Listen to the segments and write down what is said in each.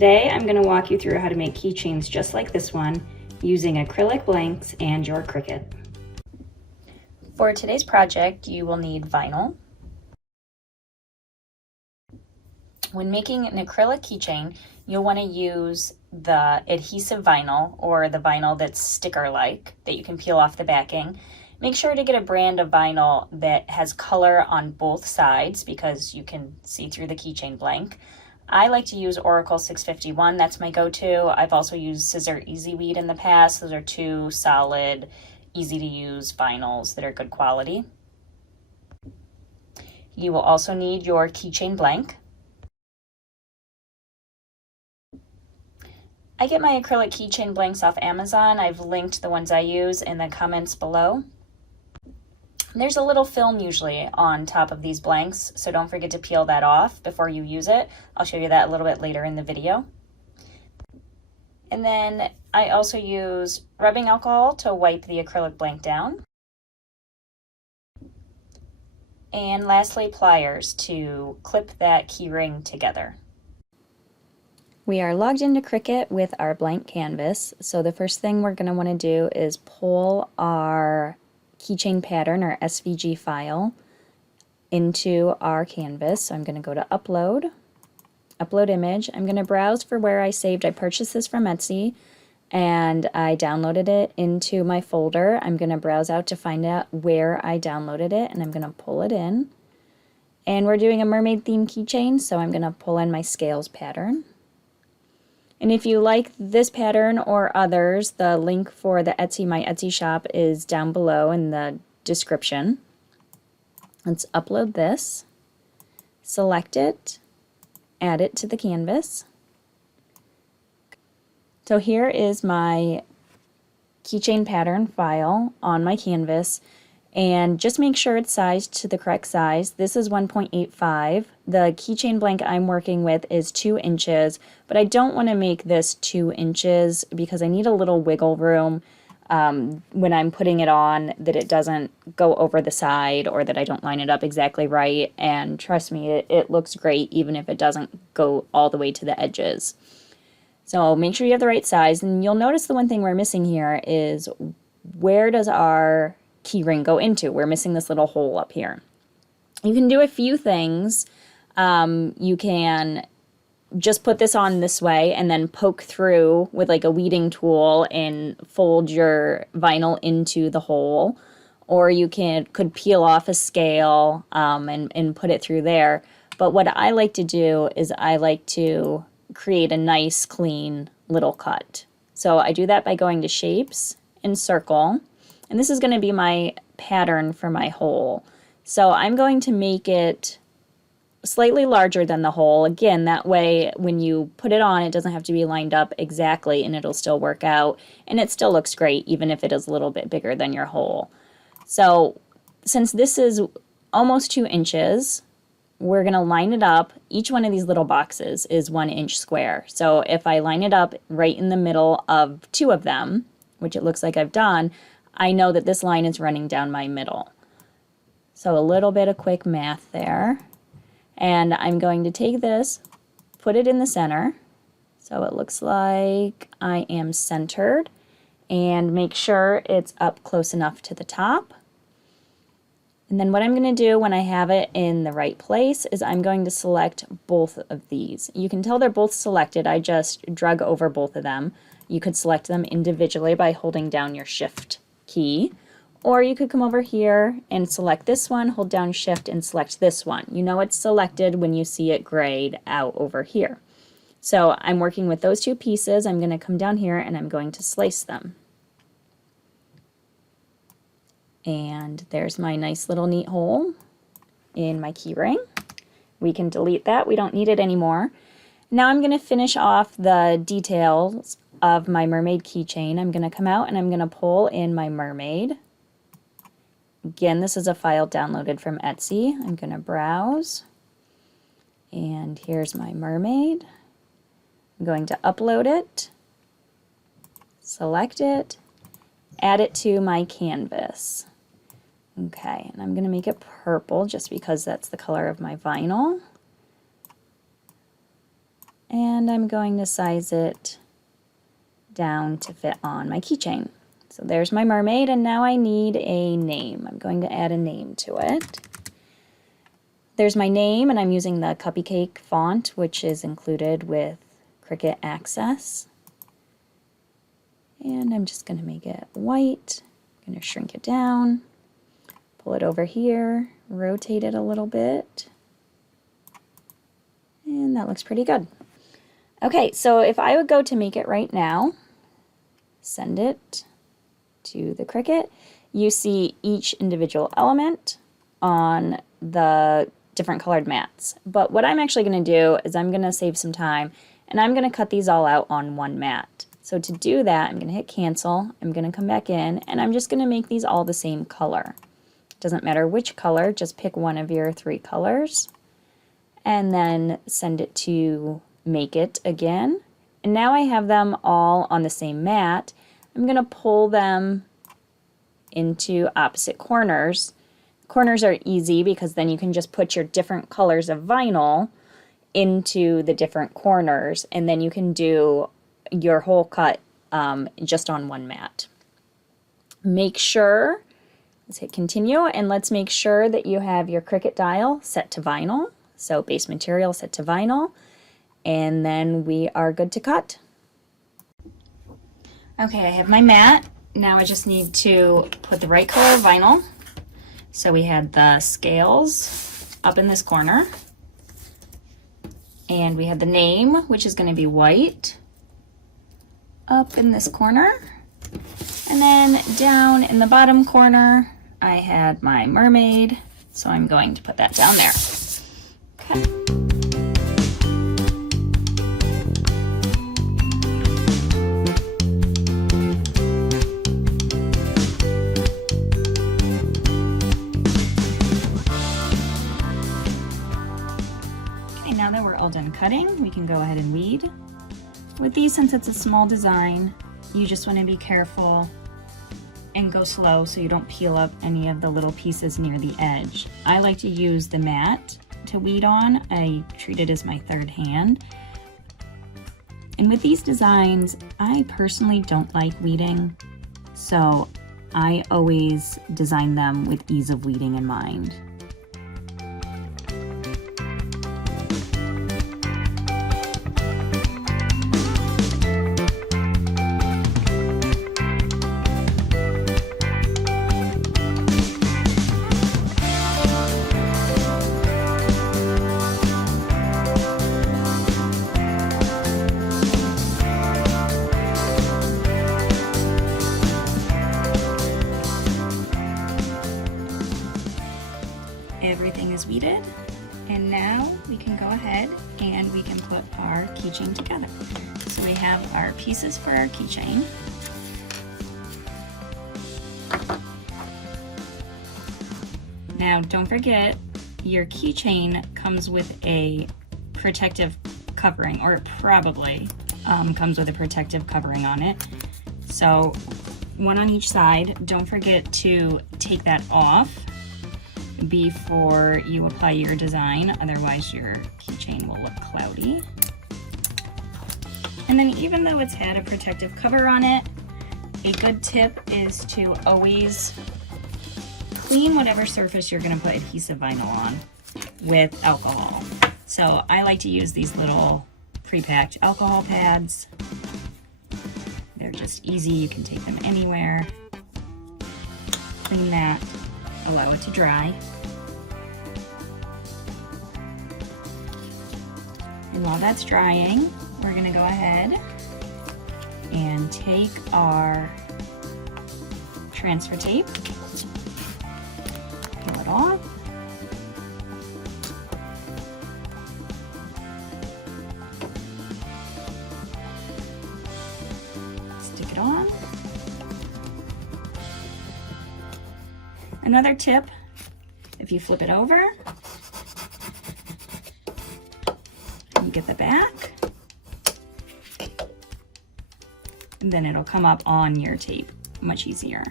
Today I'm going to walk you through how to make keychains just like this one using acrylic blanks and your Cricut. For today's project, you will need vinyl. When making an acrylic keychain, you'll want to use the adhesive vinyl or the vinyl that's sticker-like that you can peel off the backing. Make sure to get a brand of vinyl that has color on both sides because you can see through the keychain blank. I like to use Oracle 651, that's my go-to. I've also used Scissor EasyWeed in the past. Those are two solid, easy to use vinyls that are good quality. You will also need your keychain blank. I get my acrylic keychain blanks off Amazon. I've linked the ones I use in the comments below. There's a little film usually on top of these blanks, so don't forget to peel that off before you use it. I'll show you that a little bit later in the video. And then I also use rubbing alcohol to wipe the acrylic blank down. And lastly, pliers to clip that key ring together. We are logged into Cricut with our blank canvas, so the first thing we're going to want to do is pull our keychain pattern or SVG file into our canvas. So I'm going to go to upload image. I'm going to browse for where I saved. I purchased this from Etsy and I downloaded it into my folder. I'm going to browse out to find out where I downloaded it and I'm going to pull it in. And we're doing a mermaid theme keychain, so I'm going to pull in my scales pattern. And if you like this pattern or others, the link for the my Etsy shop is down below in the description. Let's upload this, select it, add it to the canvas. So here is my keychain pattern file on my canvas. And just make sure it's sized to the correct size. This is 1.85. The keychain blank I'm working with is 2 inches, but I don't want to make this 2 inches because I need a little wiggle room when I'm putting it on, that it doesn't go over the side or that I don't line it up exactly right. And trust me, it looks great even if it doesn't go all the way to the edges. So make sure you have the right size. And you'll notice the one thing we're missing here is, where does our key ring go into? We're missing this little hole up here. You can do a few things. You can just put this on this way and then poke through with like a weeding tool and fold your vinyl into the hole, or you could peel off a scale and put it through there. But what I like to do is I like to create a nice clean little cut. So I do that by going to shapes and circle. And this is going to be my pattern for my hole. So I'm going to make it slightly larger than the hole. Again, that way when you put it on, it doesn't have to be lined up exactly and it'll still work out. And it still looks great even if it is a little bit bigger than your hole. So since this is almost 2 inches, we're going to line it up. Each one of these little boxes is 1 inch square. So if I line it up right in the middle of 2 of them, which it looks like I've done, I know that this line is running down my middle. So a little bit of quick math there. And I'm going to take this, put it in the center, so it looks like I am centered, and make sure it's up close enough to the top. And then what I'm going to do when I have it in the right place is I'm going to select both of these. You can tell they're both selected. I just drug over both of them. You could select them individually by holding down your Shift key, or you could come over here and select this one, hold down Shift and select this one. You know it's selected when you see it grayed out over here. So I'm working with those 2 pieces. I'm going to come down here and I'm going to slice them. And there's my nice little neat hole in my key ring. We can delete that. We don't need it anymore. Now I'm going to finish off the details of my mermaid keychain. I'm going to come out and I'm going to pull in my mermaid. Again, this is a file downloaded from Etsy. I'm going to browse, and here's my mermaid. I'm going to upload it, select it, add it to my canvas. Okay, and I'm going to make it purple just because that's the color of my vinyl. and I'm going to size it down to fit on my keychain. So there's my mermaid, and now I need a name. I'm going to add a name to it. There's my name, and I'm using the Cupcake font, which is included with Cricut Access. And I'm just going to make it white. I'm going to shrink it down, pull it over here, rotate it a little bit, and that looks pretty good. Okay, so if I would go to make it right now, send it to the Cricut, you see each individual element on the different colored mats. But what I'm actually going to do is I'm going to save some time, and I'm going to cut these all out on one mat. So to do that, I'm going to hit cancel, I'm going to come back in, and I'm just going to make these all the same color. Doesn't matter which color, just pick one of your 3 colors, and then send it to make it again. And now I have them all on the same mat. I'm going to pull them into opposite corners. Corners are easy because then you can just put your different colors of vinyl into the different corners, and then you can do your whole cut just on one mat. Make sure, let's hit continue, and let's make sure that you have your Cricut dial set to vinyl. So base material set to vinyl, and then we are good to cut. Okay, I have my mat. Now I just need to put the right color of vinyl. So we had the scales up in this corner, and we had the name, which is going to be white, up in this corner, and then down in the bottom corner I had my mermaid, so I'm going to put that down there. Okay. Okay, now that we're all done cutting, we can go ahead and weed. With these, since it's a small design, you just want to be careful and go slow so you don't peel up any of the little pieces near the edge. I like to use the mat to weed on. I treat it as my third hand. And with these designs, I personally don't like weeding, so I always design them with ease of weeding in mind. Everything is weeded, and now we can go ahead and we can put our keychain together. So we have our pieces for our keychain. Now don't forget, your keychain comes with a protective covering, or it probably comes with a protective covering on it. So one on each side. Don't forget to take that off before you apply your design, otherwise your keychain will look cloudy. And then even though it's had a protective cover on it, a good tip is to always clean whatever surface you're going to put adhesive vinyl on with alcohol. So I like to use these little pre-packed alcohol pads. They're just easy, you can take them anywhere. Clean that, allow it to dry. And while that's drying, we're going to go ahead and take our transfer tape, peel it off, stick it on. Another tip, if you flip it over, you get the back, and then it'll come up on your tape much easier.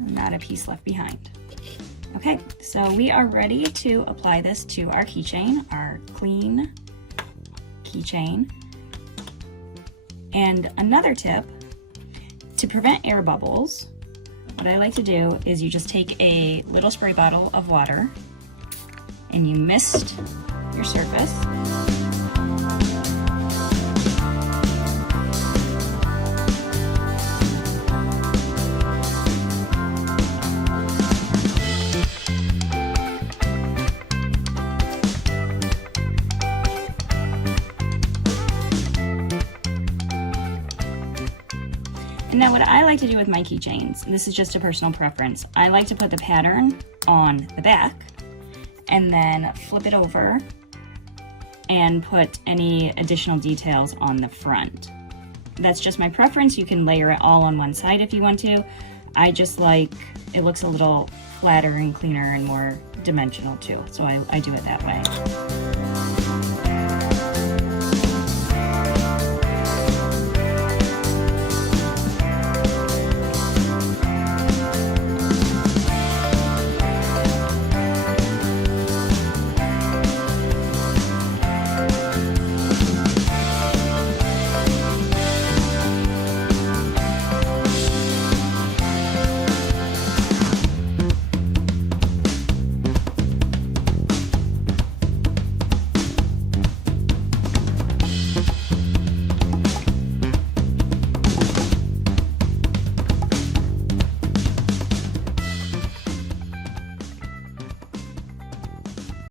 Not a piece left behind. Okay, so we are ready to apply this to our keychain, our clean keychain. And another tip, to prevent air bubbles, what I like to do is you just take a little spray bottle of water and you mist your surface. And now what I like to do with my keychains, and this is just a personal preference, I like to put the pattern on the back and then flip it over and put any additional details on the front. That's just my preference. You can layer it all on one side if you want to. I just like, it looks a little flatter and cleaner and more dimensional too, so I do it that way.